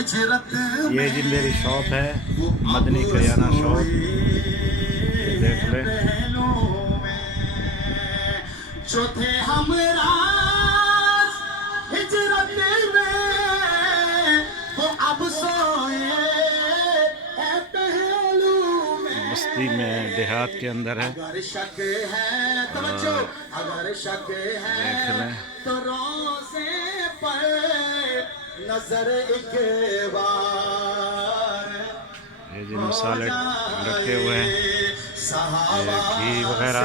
ये जी मेरी शॉप है, मदनी करियाना शॉप, ये देख ले। जो थे हमरा हिजरत में वो अब सोए पहलू में। बस्ती में देहात के अंदर है। अगर शक है तो अगर शक है तो रोज़े पर नजर एक बार। ये जी मसाले रखे हुए हैं, ये घी वगैरह।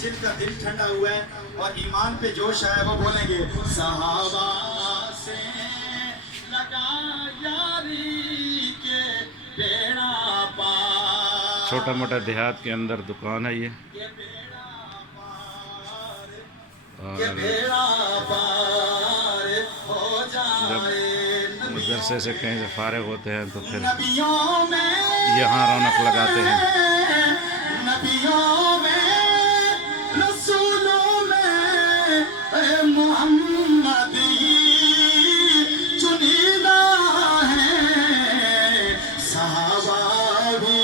जिनका दिल ठंडा हुआ है और ईमान पे जोश है वो बोलेंगे सहाबा से लगा यारी के बेड़ा पार। छोटा मोटा देहात के अंदर दुकान है ये। और जब मदरसे से कहीं से फारिग होते हैं तो फिर यहाँ रौनक लगाते हैं। नबियों में रसूलों में मोहम्मद ही चुनीदा है। सहाबा भी